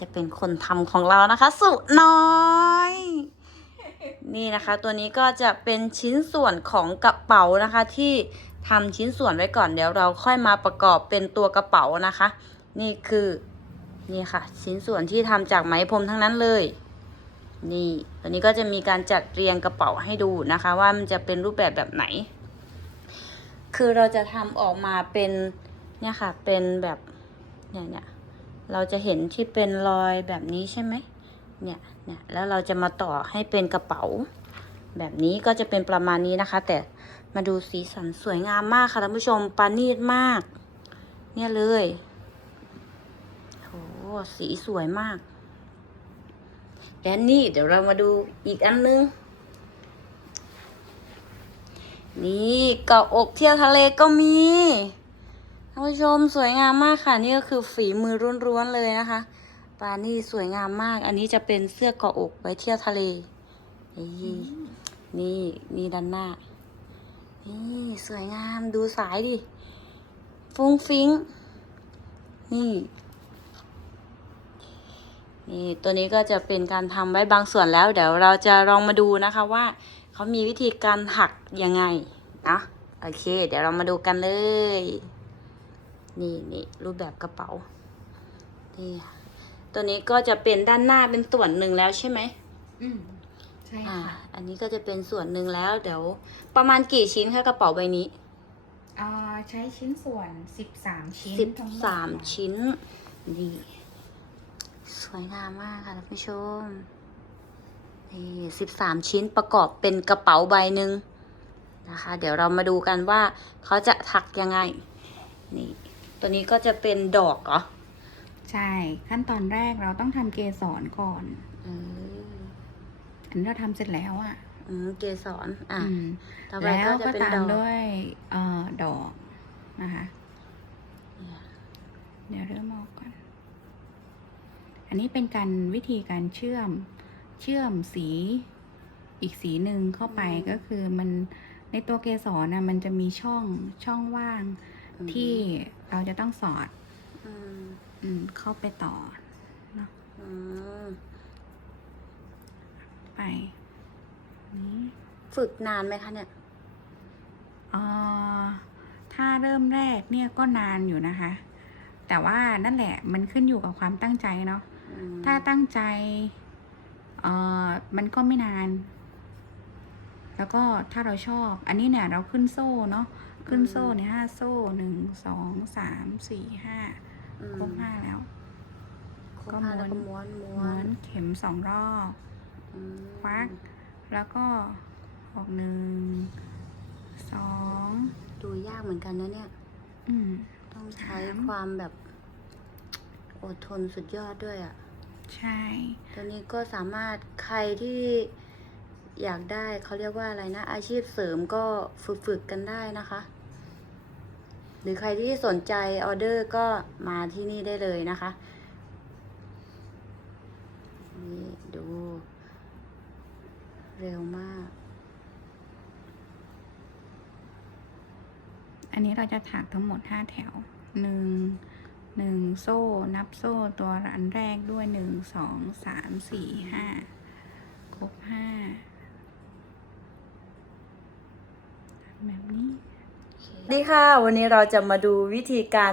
จะเป็นคนทำของเรานะคะ สุน้อย นี่นะคะ ตัวนี้ก็จะเป็นชิ้นส่วนของกระเป๋านะคะ ที่ทำชิ้นส่วนไว้ก่อนเดี๋ยวเราค่อยมาประกอบเป็นตัวกระเป๋านะคะ นี่คือนี่ค่ะ ชิ้นส่วนที่ทำจากไหมพรมทั้งนั้นเลย นี่ตัวนี้ก็จะมีการจัดเรียงกระเป๋าให้ดูนะคะ ว่ามันจะเป็นรูปแบบแบบไหน คือเราจะทำออกมาเป็นเนี่ยค่ะ เป็นแบบเนี่ยเนี่ย เราจะเห็นที่เป็นรอยแบบนี้ใช่ไหมเนี่ยเนี่ยแล้วเราจะมาต่อให้เป็นกระเป๋า แบบนี้ก็จะเป็นประมาณนี้นะคะ แต่มาดูสีสันสวยงามมากค่ะท่านผู้ชมปานีตมาก เนี่ยเลยโหสีสวยมากและนี่เดี๋ยวเรามาดูอีกอันนึง นี่เกาะอกเที่ยวทะเลก็มี ผู้ชมสวยงามมากค่ะ นี่ก็คือฝีมือร้วนๆเลยนะคะปลานี่สวยงามมาก อันนี้จะเป็นเสื้อเกาะอกไว้เที่ยวทะเลนี่นี่นี่ด้านหน้า นี่สวยงามดูสายดิ ฟุ้งฟิ้ง นี่ นี่ตัวนี้ก็จะเป็นการทำไว้บางส่วนแล้ว เดี๋ยวเราจะลองมาดูนะคะว่า เขามีวิธีการหักยังไงนะโอเค เดี๋ยวเรามาดูกันเลย นี่นี่รูปแบบกระเป๋า นี่ค่ะตัวนี้ก็จะเป็นด้านหน้าเป็นส่วนหนึ่งแล้วใช่ไหมอืมใช่อ่า ค่ะอันนี้ก็จะเป็นส่วนหนึ่งแล้ว เดี๋ยว ประมาณกี่ชิ้นคะกระเป๋าใบนี้อ่าใช้ชิ้นส่วนสิบสามชิ้นสิบทั้งหดสามค่ะชิ้น นี่ สวยงามมากค่ะท่านผู้ชม นี่สิบสามชิ้นประกอบเป็นกระเป๋าใบหนึ่งนะคะ เดี๋ยวเรามาดูกันว่าเขาจะถักยังไง นี่ ตัวนี้ก็จะเป็นดอกเหรอ ใช่ ขั้นตอนแรกเราต้องทำเกสรก่อนอืมอันนี้เราทำเสร็จแล้วอะอืมเกสรอะอืมต่อไปแล้วก็จะก็เป็นตามดอกด้วยเอ่อดอกนะคะ เดี๋ยวเริ่มออกก่อน อันนี้เป็นการวิธีการเชื่อมเชื่อมสีอีกสีหนึ่งเข้าไปก็คือมันในตัวเกสรนะมันจะมีช่องช่องว่างอืมที่ เราจะต้องสอด อืมอืม เข้าไปต่อเนาะอืมไปนี้ฝึกนานไหมคะเนี่ย เอ่อถ้าเริ่มแรกเนี่ยก็นานอยู่นะคะ แต่ว่านั่นแหละมันขึ้นอยู่กับความตั้งใจเนาะ อืมถ้าตั้งใจ เอ่อ มันก็ไม่นาน แล้วก็ถ้าเราชอบ อันนี้เนี่ย เราขึ้นโซ่เนาะ ขึ้นโซ่เนี่ยห้าโซ่หนึ่งสองสามสี่ห้าอืมครบห้าแล้วครบห้าแล้ว ก็ม้วนม้ม้ววนนเข็มสองรอบอืมควัก แล้วก็ออกหนึ่งสองดูยากเหมือนกันนะเนี่ยอืมต้องใช้สามความแบบอดทนสุดยอดด้วยอะ่ะ ใช่ตัวนี้ก็สามารถใครที่อยากได้เขาเรียกว่าอะไรนะ อาชีพเสริมก็ฝึกฝึกๆกันได้นะคะ หรือใครที่สนใจออเดอร์ก็มาที่นี่ได้เลยนะคะ นี่ดู เร็วมาก อันนี้เราจะถักทั้งหมดห้าแถวหนึ่งหนึ่งโซ่ นับโซ่ตัวอันแรกด้วยหนึ่งสองสามสี่ห้าครบห้าแบบนี้ ดีค่ะ วันนี้เราจะมาดูวิธีการ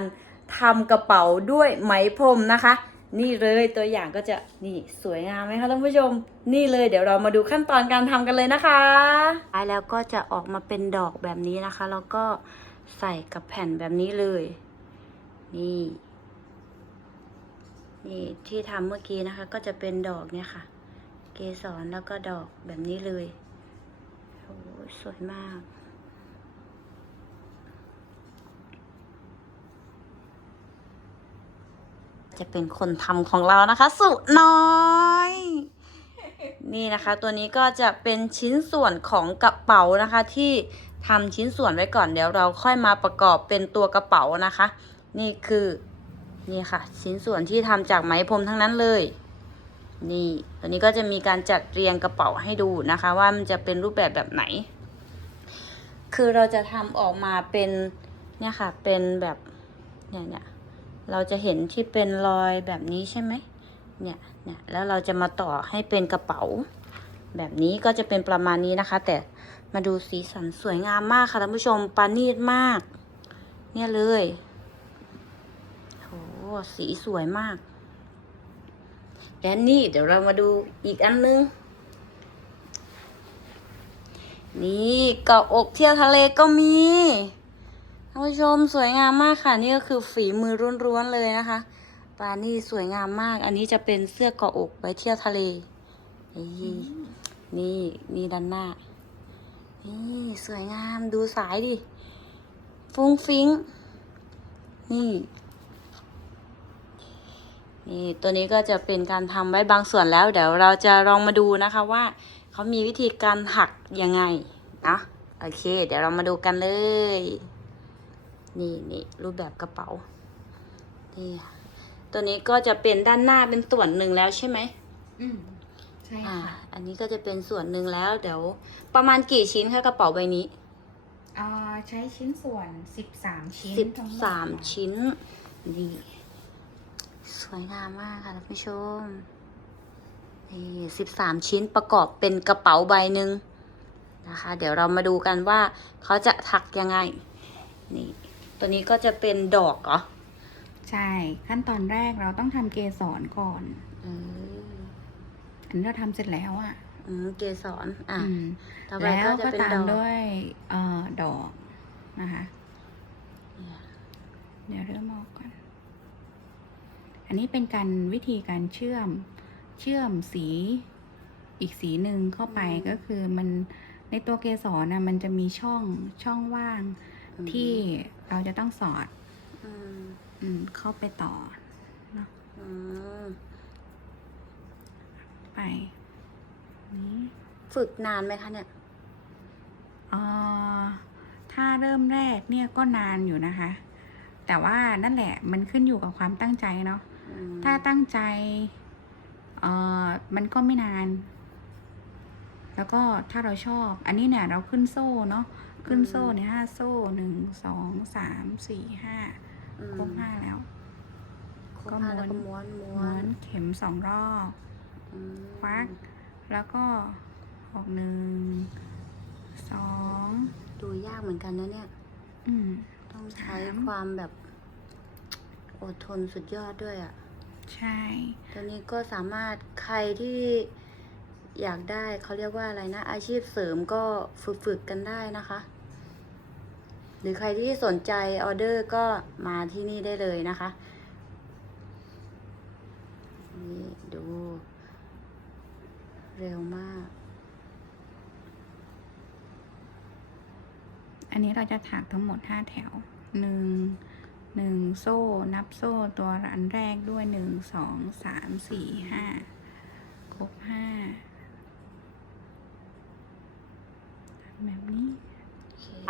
ทำกระเป๋าด้วยไหมพรมนะคะ นี่เลยตัวอย่างก็จะนี่สวยงามไหมคะท่านผู้ชม นี่เลยเดี๋ยวเรามาดูขั้นตอนการทำกันเลยนะคะท้ายแล้วก็จะออกมาเป็นดอกแบบนี้นะคะ แล้วก็ใส่กับแผ่นแบบนี้เลย นี่นี่ที่ทำเมื่อกี้นะคะ ก็จะเป็นดอกเนี่ยค่ะ เกสรแล้วก็ดอกแบบนี้เลยโอ้ยสวยมาก จะเป็นคนทำของเรานะคะ สุน้อย นี่นะคะ ตัวนี้ก็จะเป็นชิ้นส่วนของกระเป๋านะคะ ที่ทำชิ้นส่วนไว้ก่อนเดี๋ยวเราค่อยมาประกอบเป็นตัวกระเป๋านะคะ นี่คือนี่ค่ะ ชิ้นส่วนที่ทำจากไหมพรมทั้งนั้นเลย นี่ตัวนี้ก็จะมีการจัดเรียงกระเป๋าให้ดูนะคะ ว่ามันจะเป็นรูปแบบแบบไหน คือเราจะทำออกมาเป็นเนี่ยค่ะ เป็นแบบเนี่ยเนี่ย เราจะเห็นที่เป็นรอยแบบนี้ใช่ไหมเนี่ยเนี่ยแล้วเราจะมาต่อให้เป็นกระเป๋า แบบนี้ก็จะเป็นประมาณนี้นะคะ แต่มาดูสีสันสวยงามมากค่ะท่านผู้ชมปานีตมาก เนี่ยเลยโหสีสวยมากและนี่เดี๋ยวเรามาดูอีกอันนึง นี่เกาะอกเที่ยวทะเลก็มีานผู้ชมสวยงามมากค่ะ นี่ก็คือฝีมือร้วนๆเลยนะคะปลานี่สวยงามมาก อันนี้จะเป็นเสื้อเกาะอกไวเที่ยวทะเล นี่นี่นี่ด้านหน้า นี่สวยงามดูสายดิ ฟุ้งฟิ้ง นี่ นี่ตัวนี้ก็จะเป็นการทำไว้บางส่วนแล้ว เดี๋ยวเราจะลองมาดูนะคะว่าเขามีวิธีการหักยังไงนะโอเค เดี๋ยวเรามาดูกันเลย นี่นี่รูปแบบกระเป๋า นี่ค่ะตัวนี้ก็จะเป็นด้านหน้าเป็นส่วนหนึ่งแล้วใช่ไหมอืมใช่อ่าค่ะอันนี้ก็จะเป็นส่วนหนึ่งแล้วเดี๋ยว ประมาณกี่ชิ้นคะกระเป๋าใบนี้อ่าใช้ชิ้นส่วนสิบสามชิ้นสิบทั้งหดสามค่ะชิ้นนี่สวยงามมากค่ะท่านผู้ชมนี่สิบสามชิ้นประกอบเป็นกระเป๋าใบหนึ่งนะคะ เดี๋ยวเรามาดูกันว่าเขาจะถักยังไงนี่ ตัวนี้ก็จะเป็นดอกเหรอ ใช่ ขั้นตอนแรกเราต้องทำเกสรก่อนอืมอันนี้เราทำเสร็จแล้วอะอืมเกสรอะอืมต่อไปแล้วก็จะก็เป็นตามดอกด้วยเอ่อดอกนะคะเดี๋ยวเริ่มออกก่อน อันนี้เป็นการวิธีการเชื่อมเชื่อมสีอีกสีหนึ่งเข้าไปก็คือมันในตัวเกสรนะมันจะมีช่องช่องว่างอืม ที่เราจะต้องสอดอืมอืมเข้าไปต่อเนาะอืมไปนี้ฝึกนานไหมคะเนี่ยเอ่อถ้าเริ่มแรกเนี่ยก็นานอยู่นะคะ แต่ว่านั่นแหละมันขึ้นอยู่กับความตั้งใจเนาะอืมถ้าตั้งใจเอ่อมันก็ไม่นาน แล้วก็ถ้าเราชอบ อันนี้เนี่ยเราขึ้นโซ่เนาะ ขึ้นโซ่เนี่ยห้าโซ่หนึ่งสองสามสี่ห้าอืมครบห้าแล้วครบก็ห้าแล้ว ก็ม้ม้ววนนม้ม้ววนนเข็มสองรอบอืมควัก แล้วก็ออกหนึ่งสองดูยากเหมือนกันนะเนี่ยอืมต้องใช้สามความแบบอดทนสุดยอดด้วยอะ่ะ ใช่ตัวนี้ก็สามารถใครที่อยากได้เขาเรียกว่าอะไรนะ อาชีพเสริมก็ฝึกฝึกๆกันได้นะคะ หรือใครที่สนใจออเดอร์ก็มาที่นี่ได้เลยนะคะ นี่ดู เร็วมาก อันนี้เราจะถักทั้งหมดห้าแถว หนึ่ง หนึ่งโซ่ นับโซ่ตัวอันแรกด้วยหนึ่ง สอง สาม สี่ ห้า ครบห้าแบบนี้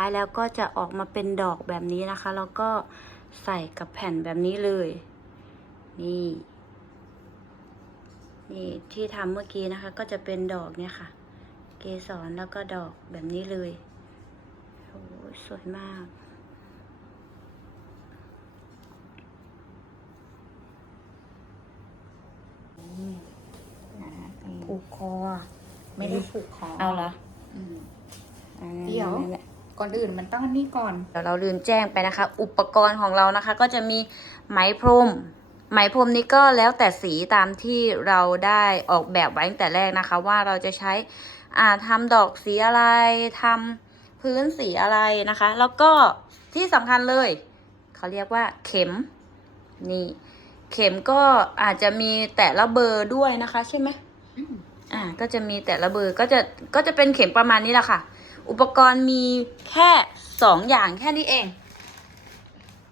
ท้ายแล้วก็จะออกมาเป็นดอกแบบนี้นะคะ แล้วก็ใส่กับแผ่นแบบนี้เลย นี่ นี่ที่ทำเมื่อกี้นะคะ ก็จะเป็นดอกเนี่ยค่ะ เกสรแล้วก็ดอกแบบนี้เลยโอ้ยสวยมากผูกคอ ไม่ได้ผูกคอเอาเหรออืมอ่าเดี๋ยวนั่นแหละ ก่อนอื่นมันต้องนนี่ก่อน เดี๋ยวเราลืมแจ้งไปนะคะ อุปกรณ์ของเรานะคะ ก็จะมีไหมพรม ไหมพรมนี้ก็แล้วแต่สีตามที่เราได้ออกแบบไว้ตั้งแต่แรกนะคะ ว่าเราจะใช้อ่าทำดอกสีอะไรทำพื้นสีอะไรนะคะ แล้วก็ที่สำคัญเลยเขาเรียกว่าเข็มนี่เข็มก็อาจจะมีแต่ละเบอร์ด้วยนะคะ ใช่ไหมอืมอ่า ก็จะมีแต่ละเบอร์ก็จะก็จะเป็นเข็มประมาณนี้แหละค่ะ อุปกรณ์มีแค่สองอย่างแค่นี้เอง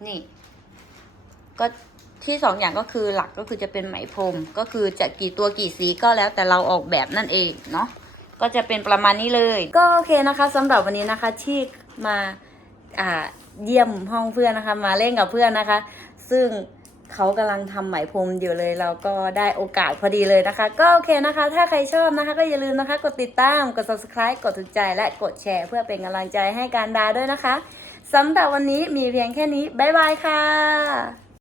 นี่ ก็ที่สองอย่างก็คือหลักก็คือจะเป็นไหมพรม ก็คือจะกี่ตัวกี่สีก็แล้วแต่เราออกแบบนั่นเองเนาะก็จะเป็นประมาณนี้เลย ก็โอเคนะคะสำหรับวันนี้นะคะที่มาอ่าเยี่ยมห้องเพื่อนนะคะ มาเล่นกับเพื่อนนะคะ ซึ่ง เขากำลังทำไหมพรมอยู่เลยเราก็ได้โอกาสพอดีเลยนะคะ ก็โอเคนะคะ ถ้าใครชอบนะคะ ก็อย่าลืมนะคะ กดติดตามกด subscribe กดถูกใจและกดแชร์ เพื่อเป็นกำลังใจให้การดาด้วยนะคะสำหรับวันนี้มีเพียงแค่นี้ บ๊ายบายค่ะ